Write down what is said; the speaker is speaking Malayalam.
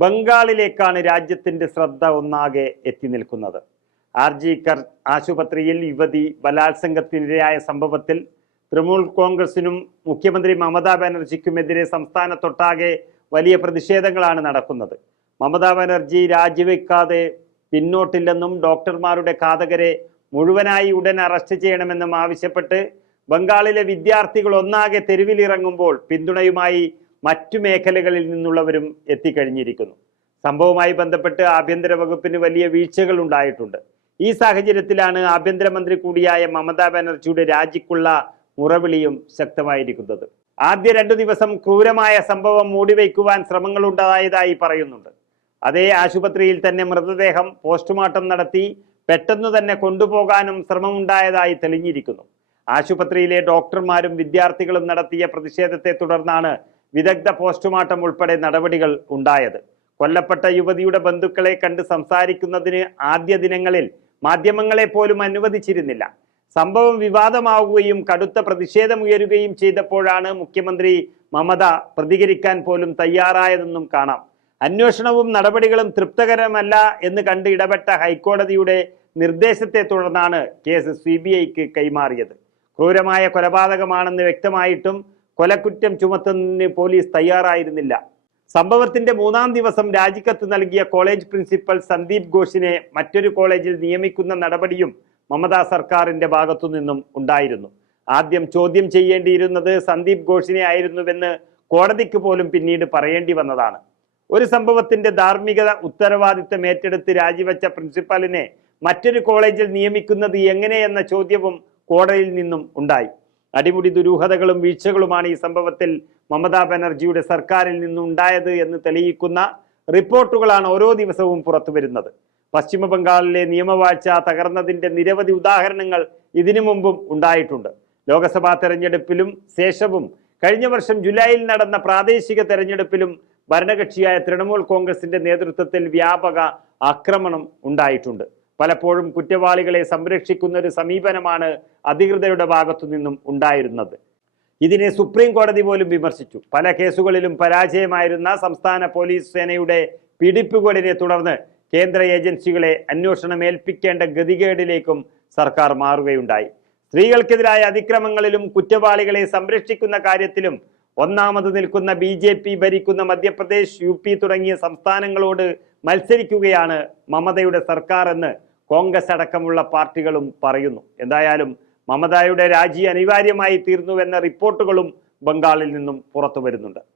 ബംഗാളിലേക്കാണ് രാജ്യത്തിന്റെ ശ്രദ്ധ ഒന്നാകെ എത്തി നിൽക്കുന്നത്. ആർ ജി കർ ആശുപത്രിയിൽ യുവതി ബലാത്സംഗത്തിനിരയായ സംഭവത്തിൽ തൃണമൂൽ കോൺഗ്രസിനും മുഖ്യമന്ത്രി മമതാ ബാനർജിക്കുമെതിരെ സംസ്ഥാനത്തൊട്ടാകെ വലിയ പ്രതിഷേധങ്ങളാണ് നടക്കുന്നത്. മമതാ ബാനർജി രാജിവെക്കാതെ പിന്നോട്ടില്ലെന്നും ഡോക്ടർമാരുടെ ഘാതകരെ മുഴുവനായി ഉടൻ അറസ്റ്റ് ചെയ്യണമെന്നും ആവശ്യപ്പെട്ട് ബംഗാളിലെ വിദ്യാർത്ഥികൾ ഒന്നാകെ തെരുവിലിറങ്ങുമ്പോൾ പിന്തുണയുമായി മറ്റു മേഖലകളിൽ നിന്നുള്ളവരും എത്തിക്കഴിഞ്ഞിരിക്കുന്നു. സംഭവവുമായി ബന്ധപ്പെട്ട് ആഭ്യന്തര വകുപ്പിന് വലിയ വീഴ്ചകൾ ഉണ്ടായിട്ടുണ്ട്. ഈ സാഹചര്യത്തിലാണ് ആഭ്യന്തരമന്ത്രി കൂടിയായ മമതാ ബാനർജിയുടെ രാജിക്കുള്ള മുറവിളിയും ശക്തമായിരിക്കുന്നത്. ആദ്യ രണ്ടു ദിവസം ക്രൂരമായ സംഭവം മൂടിവെക്കുവാൻ ശ്രമങ്ങളുണ്ടായതായി പറയുന്നുണ്ട്. അതേ ആശുപത്രിയിൽ തന്നെ മൃതദേഹം പോസ്റ്റ്മോർട്ടം നടത്തി പെട്ടെന്ന് തന്നെ കൊണ്ടുപോകാനും ശ്രമമുണ്ടായതായി തെളിഞ്ഞിരിക്കുന്നു. ആശുപത്രിയിലെ ഡോക്ടർമാരും വിദ്യാർത്ഥികളും നടത്തിയ പ്രതിഷേധത്തെ തുടർന്നാണ് വിദഗ്ധ പോസ്റ്റ്മോർട്ടം ഉൾപ്പെടെ നടപടികൾ ഉണ്ടായത്. കൊല്ലപ്പെട്ട യുവതിയുടെ ബന്ധുക്കളെ കണ്ട് സംസാരിക്കുന്നതിന് ആദ്യ ദിനങ്ങളിൽ മാധ്യമങ്ങളെ പോലും അനുവദിച്ചിരുന്നില്ല. സംഭവം വിവാദമാവുകയും കടുത്ത പ്രതിഷേധമുയരുകയും ചെയ്തപ്പോഴാണ് മുഖ്യമന്ത്രി മമത പ്രതികരിക്കാൻ പോലും തയ്യാറായതെന്നും കാണാം. അന്വേഷണവും നടപടികളും തൃപ്തകരമല്ല എന്ന് കണ്ട് ഇടപെട്ട ഹൈക്കോടതിയുടെ നിർദ്ദേശത്തെ തുടർന്നാണ് കേസ് സി കൈമാറിയത്. ക്രൂരമായ കൊലപാതകമാണെന്ന് വ്യക്തമായിട്ടും കൊലക്കുറ്റം ചുമത്തുന്നതിന് പോലീസ് തയ്യാറായിരുന്നില്ല. സംഭവത്തിന്റെ മൂന്നാം ദിവസം രാജിക്കത്ത് നൽകിയ കോളേജ് പ്രിൻസിപ്പൽ സന്ദീപ് ഘോഷിനെ മറ്റൊരു കോളേജിൽ നിയമിക്കുന്ന നടപടിയും മമതാ സർക്കാരിന്റെ ഭാഗത്തു നിന്നും ഉണ്ടായിരുന്നു. ആദ്യം ചോദ്യം ചെയ്യേണ്ടിയിരുന്നത് സന്ദീപ് ഘോഷിനെ ആയിരുന്നുവെന്ന് കോടതിക്ക് പോലും പിന്നീട് പറയേണ്ടി വന്നതാണ്. ഒരു സംഭവത്തിന്റെ ധാർമ്മികത ഉത്തരവാദിത്തം ഏറ്റെടുത്ത് രാജിവെച്ച പ്രിൻസിപ്പലിനെ മറ്റൊരു കോളേജിൽ നിയമിക്കുന്നത് എങ്ങനെയെന്ന ചോദ്യവും കോടതിയിൽ നിന്നും ഉണ്ടായി. അടിമുടി ദുരൂഹതകളും വീഴ്ചകളുമാണ് ഈ സംഭവത്തിൽ മമതാ ബാനർജിയുടെ സർക്കാരിൽ നിന്നുണ്ടായത് എന്ന് തെളിയിക്കുന്ന റിപ്പോർട്ടുകളാണ് ഓരോ ദിവസവും പുറത്തു വരുന്നത്. പശ്ചിമ ബംഗാളിലെ നിയമവാഴ്ച തകർന്നതിന്റെ നിരവധി ഉദാഹരണങ്ങൾ ഇതിനു മുമ്പും ഉണ്ടായിട്ടുണ്ട്. ലോക്സഭാ തെരഞ്ഞെടുപ്പിലും ശേഷവും കഴിഞ്ഞ വർഷം ജൂലൈയിൽ നടന്ന പ്രാദേശിക തെരഞ്ഞെടുപ്പിലും ഭരണകക്ഷിയായ തൃണമൂൽ കോൺഗ്രസിന്റെ നേതൃത്വത്തിൽ വ്യാപക ആക്രമണം ഉണ്ടായിട്ടുണ്ട്. പലപ്പോഴും കുറ്റവാളികളെ സംരക്ഷിക്കുന്ന ഒരു സമീപനമാണ് അധികൃതരുടെ ഭാഗത്തു നിന്നും ഉണ്ടായിരുന്നത്. ഇതിനെ സുപ്രീം കോടതി പോലും വിമർശിച്ചു. പല കേസുകളിലും പരാജയമായിരുന്ന സംസ്ഥാന പോലീസ് സേനയുടെ പിടിപ്പുകളിനെ തുടർന്ന് കേന്ദ്ര ഏജൻസികളെ അന്വേഷണം ഏൽപ്പിക്കേണ്ട ഗതികേടിലേക്കും സർക്കാർ മാറുകയുണ്ടായി. സ്ത്രീകൾക്കെതിരായ അതിക്രമങ്ങളിലും കുറ്റവാളികളെ സംരക്ഷിക്കുന്ന കാര്യത്തിലും ഒന്നാമത് നിൽക്കുന്ന ബി ജെ പി ഭരിക്കുന്ന മധ്യപ്രദേശ് യു പി തുടങ്ങിയ സംസ്ഥാനങ്ങളോട് മത്സരിക്കുകയാണ് മമതയുടെ സർക്കാർ എന്ന് കോൺഗ്രസ് അടക്കമുള്ള പാർട്ടികളും പറയുന്നു. എന്തായാലും മമതയുടെ രാജി അനിവാര്യമായി തീർന്നുവെന്ന റിപ്പോർട്ടുകളും ബംഗാളിൽ നിന്നും പുറത്തു വരുന്നുണ്ട്